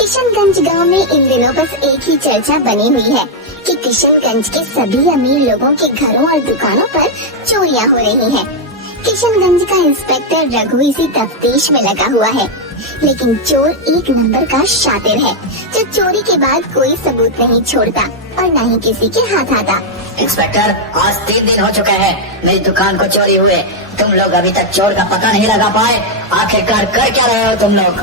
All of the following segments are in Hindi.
किशनगंज गांव में इन दिनों बस एक ही चर्चा बनी हुई है कि किशनगंज के सभी अमीर लोगों के घरों और दुकानों पर चोरियां हो रही हैं। किशनगंज का इंस्पेक्टर रघु इसी तफ्तीश में लगा हुआ है, लेकिन चोर एक नंबर का शातिर है जो चोरी के बाद कोई सबूत नहीं छोड़ता और न ही किसी के हाथ आता। इंस्पेक्टर, आज 3 दिन हो चुके हैं मेरी दुकान को चोरी हुए। तुम लोग अभी तक चोर का पता नहीं लगा पाए। आखिरकार कर क्या रहे हो तुम लोग?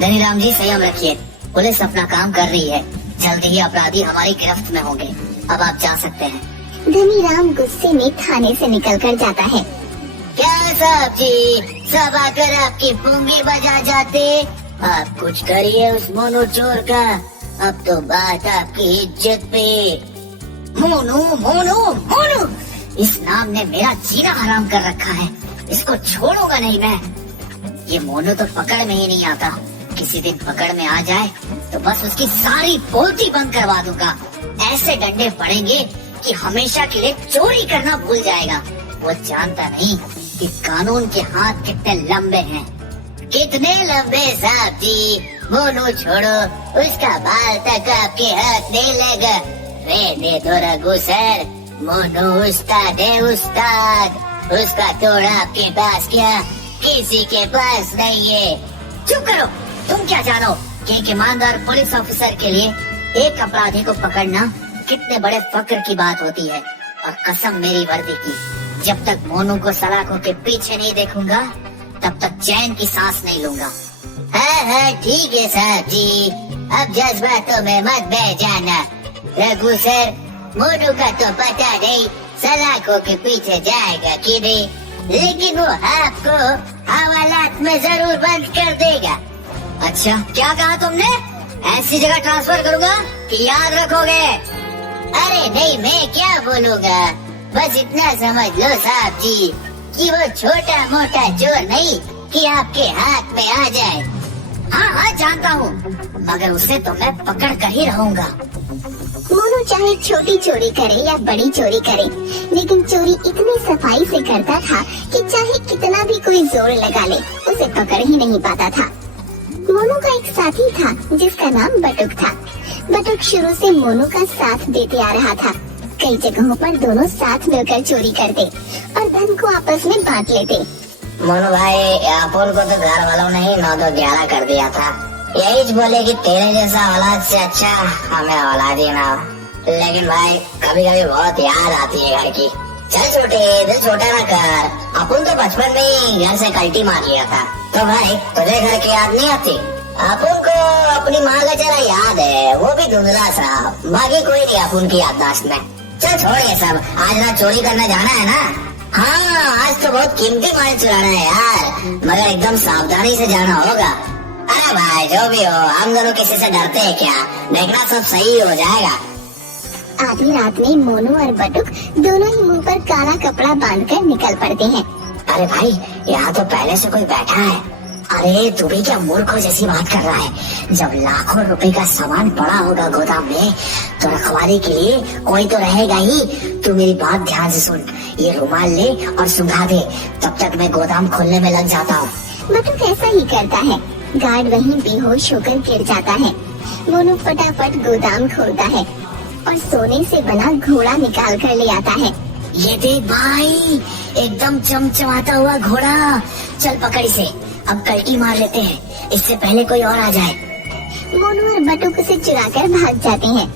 धनीराम जी, संयम रखिए, पुलिस अपना काम कर रही है। जल्द ही अपराधी हमारी गिरफ्त में होंगे। अब आप जा सकते हैं। धनीराम गुस्से में थाने से निकलकर जाता है। क्या साहब जी, सब आकर आपकी पुंगी बजा जाते। आप कुछ करिए उस मोनू चोर का। अब तो बात आपकी इज्जत पे। मोनू मोनू मोनू, इस नाम ने मेरा जीना हराम कर रखा है। इसको छोड़ूंगा नहीं मैं। ये मोनू तो पकड़ में ही नहीं आता। किसी दिन पकड़ में आ जाए तो बस उसकी सारी बोलती बंद करवा दूंगा। ऐसे डंडे पड़ेंगे कि हमेशा के लिए चोरी करना भूल जाएगा। वो जानता नहीं कि कानून के हाथ कितने लंबे हैं। कितने लंबे साहब जी? मोनू छोड़ो, उसका बाल तक आपके हाथ नहीं लगा। रहने दो रघु सर, मोनू उस्ताद है उस्ताद। उसका तोड़ आपके पास क्या किसी के पास नहीं है। चुप करो, तुम क्या जानो कि एक ईमानदार पुलिस ऑफिसर के लिए एक अपराधी को पकड़ना कितने बड़े फक्र की बात होती है। और कसम मेरी वर्दी की, जब तक मोनू को सलाखों के पीछे नहीं देखूंगा तब तक चैन की सांस नहीं लूंगा। हाँ, ठीक है साहब जी, अब जज्बातों में मत बह जाना। रघु सर, मोनू का तो पता नहीं सलाखों के पीछे जाएगा कि नहीं, लेकिन वो आपको हवालात में जरूर बंद कर देगा। अच्छा, क्या कहा तुमने? ऐसी जगह ट्रांसफर करूंगा कि याद रखोगे? अरे नहीं, मैं क्या बोलूँगा, बस इतना समझ लो साहब जी कि वो छोटा मोटा चोर नहीं कि आपके हाथ में आ जाए। हाँ, जानता हूँ, मगर उसे तो मैं पकड़ कर ही रहूंगा। मोनू चाहे छोटी चोरी करे या बड़ी चोरी करे, लेकिन चोरी इतनी सफाई से करता था कि चाहे कितना भी कोई जोर लगा ले उसे पकड़ ही नहीं पाता था। मोनू का एक साथी था जिसका नाम बटुक था। बटुक शुरू से मोनू का साथ देते आ रहा था। कई जगहों पर दोनों साथ मिलकर चोरी करते और धन को आपस में बांट लेते। मोनू भाई, अपन को तो घर वालों ने ही 9-11 कर दिया था। यही बोले कि तेरे जैसा औलाद से अच्छा हमें औलाद ही ना हो। लेकिन भाई, कभी कभी बहुत याद आती है घर की। चल छोटे, दिल छोटा ना कर। अपन तो बचपन में ही घर से कल्टी मार लिया था। तो भाई, तुझे घर की याद नहीं आती? अपन को अपनी माँ का जरा याद है, वो भी धुंधला सा। बाकी कोई नहीं अपन की याददाश्त में। चल छोड़ ये सब, आज रात चोरी करने जाना है ना? हाँ, आज तो बहुत कीमती माल चुराना है यार, मगर एकदम सावधानी से जाना होगा। अरे भाई, जो भी हो, हम दोनों किसी से डरते हैं क्या? देखना सब सही हो जाएगा। आधी रात में मोनू और बटुक दोनों ही मुंह पर काला कपड़ा बांधकर निकल पड़ते हैं। अरे भाई, यहाँ तो पहले से कोई बैठा है। अरे तू भी क्या मूर्खों जैसी बात कर रहा है? जब लाखों रुपए का सामान पड़ा होगा गोदाम में तो रखवाली के लिए कोई तो रहेगा ही। तू मेरी बात ध्यान से सुन, ये रुमाल ले और सुंघा दे, तब तक मैं गोदाम खोलने में लग जाता हूँ। बटुक ऐसा ही करता है। गार्ड वहीं बेहोश होकर गिर जाता है। मोनू फटाफट गोदाम खोलता है और सोने से बना घोड़ा निकाल कर ले आता है। ये देख भाई, एकदम चमचमाता हुआ घोड़ा। चल पकड़ इसे, अब कल्टी मार लेते हैं, इससे पहले कोई और आ जाए। मोनू और बटुक उसे चुराकर भाग जाते हैं।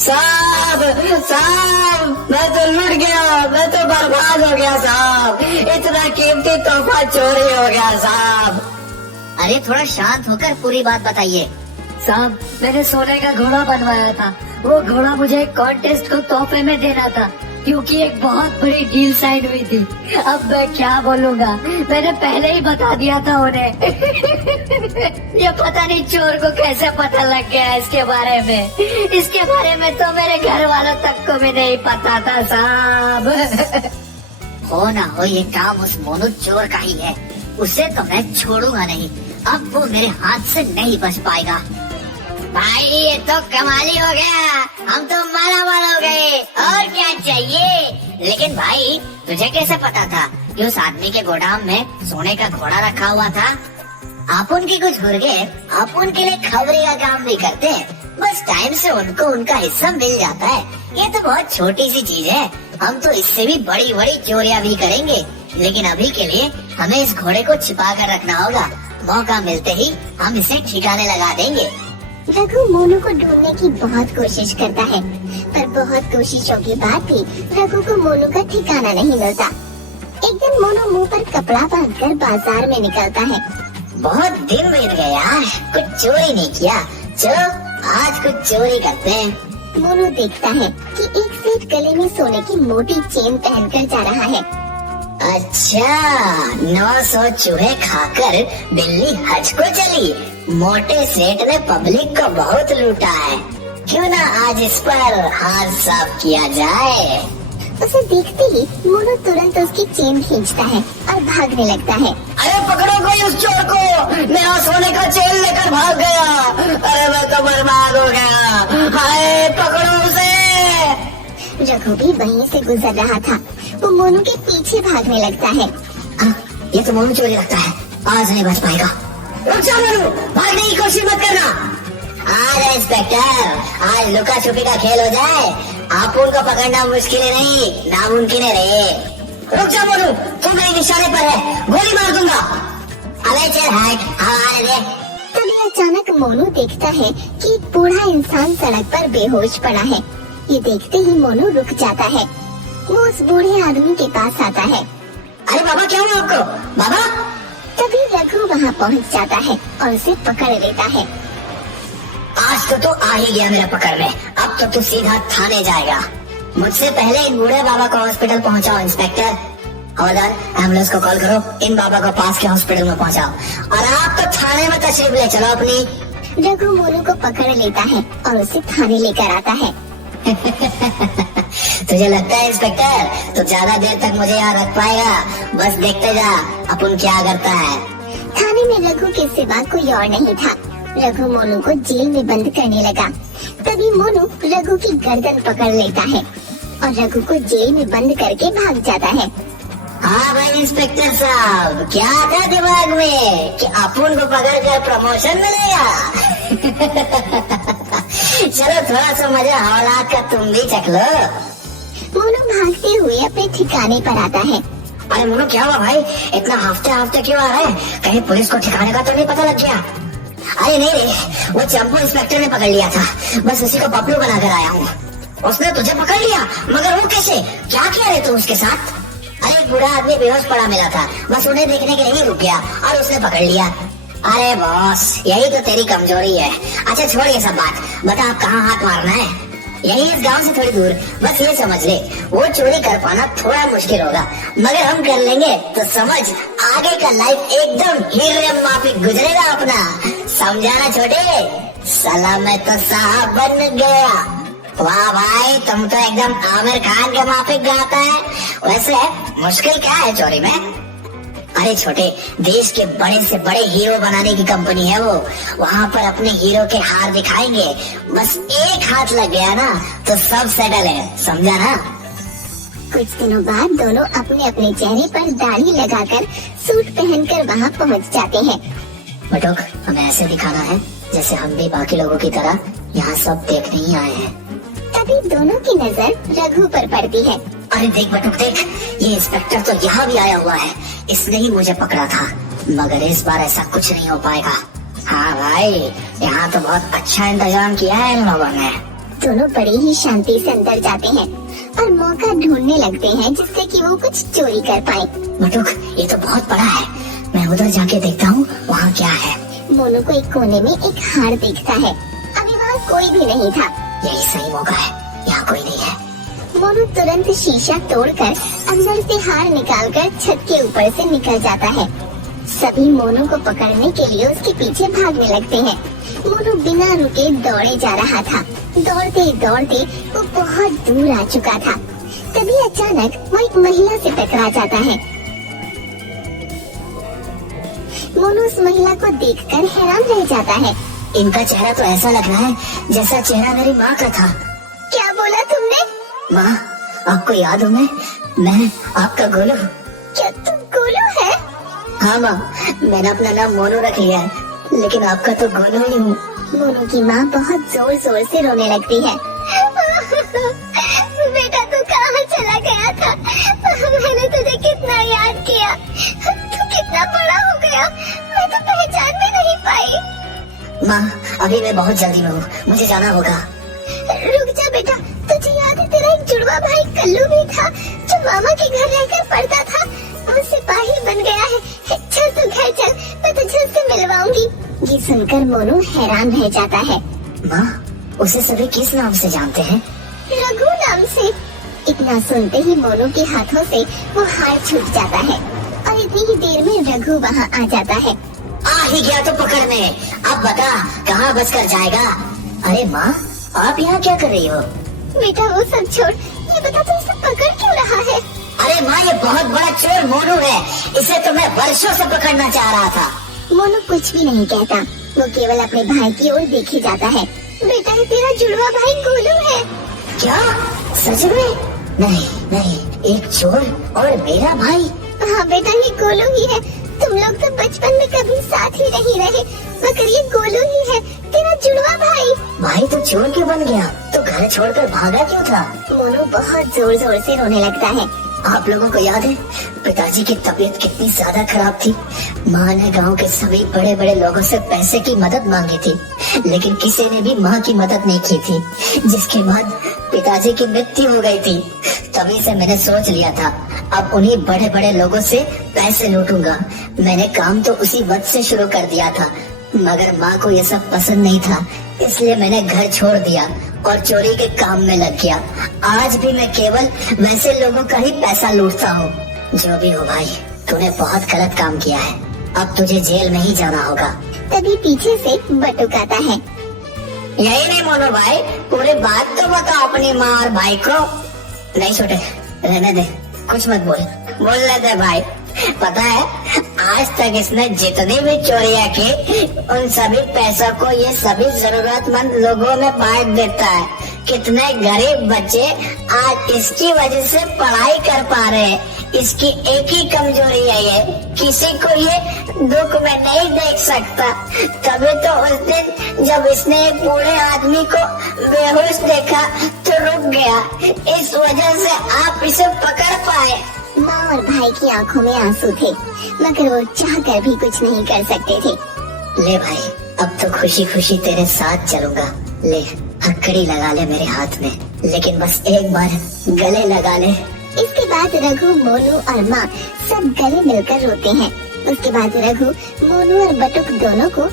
साहब, साहब, मैं तो लुट गया, मैं तो बर्बाद हो गया साहब। इतना कीमती तोहफा चोरी हो गया साहब। अरे थोड़ा शांत होकर पूरी बात बताइए। साहब, मैंने सोने का घोड़ा बनवाया था। वो घोड़ा मुझे एक कॉन्टेस्ट को तोहफे में देना था, क्योंकि एक बहुत बड़ी डील साइन हुई थी। अब मैं क्या बोलूँगा, मैंने पहले ही बता दिया था उन्हें। ये पता नहीं चोर को कैसे पता लग गया इसके बारे में। इसके बारे में तो मेरे घर वालों तक को भी नहीं पता था साहब। हो ना हो, ये काम उस मोनू चोर का ही है। उसे तो मैं छोड़ूंगा नहीं। अब वो मेरे हाथ से नहीं बच पाएगा। भाई, ये तो कमाल ही हो गया। हम तो माला माल हो गए, और क्या चाहिए? लेकिन लेकिन भाई तुझे कैसे पता था कि उस आदमी के गोदाम में सोने का घोड़ा रखा हुआ था? अपन के कुछ मुर्गे अपन के लिए खबरी का काम भी करते हैं, बस टाइम से उनको उनका हिस्सा मिल जाता है। ये तो बहुत छोटी सी चीज है, हम तो इससे भी बड़ी बड़ी चोरियां भी करेंगे, लेकिन अभी के लिए हमें इस घोड़े को छिपा कर रखना होगा। मौका मिलते ही हम इसे ठिकाने लगा देंगे। रघु मोनू को ढूंढने की बहुत कोशिश करता है, पर बहुत कोशिशों के बाद भी रघु को मोनू का ठिकाना नहीं मिलता। एक दिन मोनू मुंह पर कपड़ा बांधकर बाजार में निकलता है। बहुत दिन बीत गए यार, कुछ चोरी नहीं किया, चलो आज कुछ चोरी करते हैं। मोनू देखता है कि एक सेठ गले में सोने की मोटी चेन पहनकर जा रहा है। अच्छा, 900 चूहे खाकर बिल्ली हज को चली। मोटे सेठ ने पब्लिक को बहुत लूटा है, क्यों ना आज इस पर हाथ साफ किया जाए। उसे देखते ही मोनू तुरंत उसकी चेन खींचता है और भागने लगता है। अरे पकड़ो कोई उस चोर को, मेरा सोने का चेन लेकर भाग गया। अरे मैं तो बर्बाद हो गया, हाय पकड़ो उसे। रघु भी वहीं से गुजर रहा था, वो मोनू के पीछे भागने लगता है। ये तो मोनू चोरी लगता है, आज नहीं बच पाएगा। रुक जा मोनू, भागने की कोशिश मत करना। आज इंस्पेक्टर, आज लुका छुपी का खेल हो जाए। आप उनको पकड़ना मुश्किल नहीं, नामुमकिन है रे। रुक जा मोनू, तू मेरे निशाने पर है, गोली मार दूंगा। अबे चल हट, हमारे दे। तभी अचानक मोनू देखता है कि एक बूढ़ा इंसान सड़क पर बेहोश पड़ा है। ये देखते ही मोनू रुक जाता है। वो उस बूढ़े आदमी के पास आता है। अरे बाबा क्या हुआ आपको? बाबा तभी रघु वहाँ पहुँच जाता है और उसे पकड़ लेता है। आज तो तू आ ही गया मेरे पकड़ में, अब तो तू सीधा थाने जाएगा। मुझसे पहले इन बूढ़े बाबा को हॉस्पिटल पहुंचाओ इंस्पेक्टर। हवलदार, एम्बुलेंस को कॉल करो, इन बाबा को पास के हॉस्पिटल में पहुंचाओ और आप तो थाने में तशरीफ ले चलो अपनी। रघु मोनू को पकड़ लेता है और उसे थाने लेकर आता है। तुझे लगता है इंस्पेक्टर तो ज्यादा देर तक मुझे यहाँ रख पाएगा? बस देखते जा अपन क्या करता है। थाने में रघु के सिवा कोई और नहीं था। रघु मोनू को जेल में बंद करने लगा। तभी मोनू रघु की गर्दन पकड़ लेता है और रघु को जेल में बंद करके भाग जाता है। हाँ भाई इंस्पेक्टर साहब, क्या था दिमाग में कि अपन को पकड़ कर प्रमोशन मिलेगा? चलो थोड़ा सा मजा हौलाद का तुम भी चख लो। मोनू भागते हुए अपने ठिकाने पर आता है। अरे मोनू क्या हुआ भाई, इतना हफ्ते हफ्ते क्यों आ रहा है? कहीं पुलिस को ठिकाने का तो नहीं पता लग गया? अरे नहीं रे, वो चंपू इंस्पेक्टर ने पकड़ लिया था, बस उसी को पपलू बनाकर आया हूँ। उसने तुझे पकड़ लिया? मगर वो कैसे, क्या किया रे तू उसके साथ? अरे एक बूढ़ा आदमी बेहोश पड़ा मिला था, बस उन्हें देखने के लिए रुक गया और उसने पकड़ लिया। अरे बॉस, यही तो तेरी कमजोरी है। अच्छा छोड़ ये सब बात, बता आप कहाँ हाथ मारना है? यही इस गांव से थोड़ी दूर, बस ये समझ ले वो चोरी कर पाना थोड़ा मुश्किल होगा, मगर हम कर लेंगे तो समझ आगे का लाइफ एकदम हीरे माफिक गुजरेगा अपना। समझा ना छोटे? साला मैं तो साहब बन गया। वाह भाई, तुम तो एकदम आमिर खान के माफिक गाता है। वैसे मुश्किल क्या है चोरी में? अरे छोटे, देश के बड़े से बड़े हीरो बनाने की कंपनी है वो, वहाँ पर अपने हीरो के हार दिखाएंगे। बस एक हाथ लग गया ना तो सब सेटल है, समझा ना? कुछ दिनों बाद दोनों अपने अपने चेहरे पर दाढ़ी लगाकर सूट पहनकर वहाँ पहुँच जाते हैं। बटुक, हमें ऐसे दिखाना है जैसे हम भी बाकी लोगों की तरह यहाँ सब देखने ही आए हैं। तभी दोनों की नजर रघु पर पड़ती है। अरे देख बटुक देख, ये इंस्पेक्टर तो यहाँ भी आया हुआ है, इसने ही मुझे पकड़ा था, मगर इस बार ऐसा कुछ नहीं हो पाएगा। हाँ भाई, यहाँ तो बहुत अच्छा इंतजाम किया है इन लोगों ने। दोनों बड़ी ही शांति से अंदर जाते हैं और मौका ढूंढने लगते हैं जिससे कि वो कुछ चोरी कर पाए। बटुक, ये तो बहुत बड़ा है, मैं उधर जाके देखता हूँ वहाँ क्या है। मोनू को एक कोने में एक हार दिखता है। अभी वहाँ कोई भी नहीं था। यही सही मौका है, यहाँ कोई नहीं है। मोनू तुरंत शीशा तोड़कर अंदर से हार निकालकर छत के ऊपर से निकल जाता है। सभी मोनू को पकड़ने के लिए उसके पीछे भागने लगते हैं। मोनू बिना रुके दौड़े जा रहा था। दौड़ते दौड़ते वो बहुत दूर आ चुका था। तभी अचानक वो एक महिला से टकरा जाता है। मोनू उस महिला को देखकर हैरान रह जाता है। इनका चेहरा तो ऐसा लग रहा है जैसा चेहरा मेरी माँ का था। क्या बोला तुमने? माँ, आपको याद हो मैं आपका गोलू। क्या तुम गोलू है? हाँ माँ, मैंने अपना नाम मोनू रख लिया है, लेकिन आपका तो गोलू ही हूँ। मोनू की माँ बहुत जोर जोर से रोने लगती है। बेटा तू कहाँ चला गया था? मैंने तुझे कितना याद किया। तू कितना बड़ा हो गया, मैं तो पहचान भी नहीं पाई। माँ, अभी मैं बहुत जल्दी में हूँ, मुझे जाना होगा। रुक जा बेटा, तुझे याद है तेरा एक जुड़वा भाई कल्लू भी था जो मामा के घर रहकर पढ़ता था? वो सिपाही बन गया है। चल तू घर चल, मैं तुझे उससे मिलवाऊंगी। ये सुनकर मोनू हैरान रह जाता है। माँ, उसे सभी किस नाम से जानते हैं? रघु नाम से। इतना सुनते ही मोनू के हाथों से वो हार छूट जाता है और इतनी ही देर में रघु वहाँ आ जाता है। आ ही गया तो पकड़ने। अब बता कहाँ बचकर जाएगा? अरे माँ, आप यहाँ क्या कर रही हो? बेटा वो सब छोड़, ये बता तू इसे पकड़ क्यों रहा है? अरे माँ, ये बहुत बड़ा चोर मोनू है, इसे तो मैं वर्षों से पकड़ना चाह रहा था। मोनू कुछ भी नहीं कहता, वो केवल अपने भाई की ओर देखे जाता है। बेटा ये तेरा जुड़वा भाई गोलू है। क्या? सच में? नहीं नहीं, एक चोर और मेरा भाई? हाँ बेटा, ये गोलू ही है। तुम लोग तो बचपन में कभी साथ ही नहीं रहे, मगर ये गोलू ही है, तेरा जुड़वा भाई। भाई तो चोर क्यों बन गया? तो घर छोड़कर भागा क्यों था? मोनू बहुत जोर जोर से रोने लगता है। आप लोगों को याद है पिताजी की तबीयत कितनी ज्यादा खराब थी? माँ ने गांव के सभी बड़े बड़े लोगों से पैसे की मदद मांगी थी, लेकिन किसी ने भी माँ की मदद नहीं की थी, जिसके बाद पिताजी की मृत्यु हो गई थी। तभी से मैंने सोच लिया था अब उन्हीं बड़े बड़े लोगों से पैसे लूटूंगा। मैंने काम तो उसी वक्त से शुरू कर दिया था, मगर माँ को ये सब पसंद नहीं था, इसलिए मैंने घर छोड़ दिया और चोरी के काम में लग गया। आज भी मैं केवल वैसे लोगों का ही पैसा लूटता हूँ। जो भी हो भाई, तूने बहुत गलत काम किया है, अब तुझे जेल में ही जाना होगा। तभी पीछे से बटुक आता है। यही नहीं मोनू भाई, पूरी बात तो बता अपनी माँ और भाई को। नहीं छोटे, रहने दे, कुछ मत बोलने दे भाई। पता है आज तक इसने जितनी भी चोरियां की उन सभी पैसों को ये सभी जरूरतमंद लोगों में बांट देता है। कितने गरीब बच्चे आज इसकी वजह से पढ़ाई कर पा रहे हैं। इसकी एक ही कमजोरी है, ये किसी को ये दुख में नहीं देख सकता। तभी तो उस दिन जब इसने एक बूढ़े आदमी को बेहोश देखा तो रुक गया। इस वजह से आप इसे पकड़ पाए। माँ और भाई की आंखों में आंसू थे, मगर वो चाहकर भी कुछ नहीं कर सकते थे। ले भाई, अब तो खुशी खुशी तेरे साथ चलूंगा। ले हथकड़ी लगा ले मेरे हाथ में, लेकिन बस एक बार गले लगा ले। इसके बाद रघु, मोनू और माँ सब गले मिलकर रोते हैं। उसके बाद रघु, मोनू और बटुक दोनों को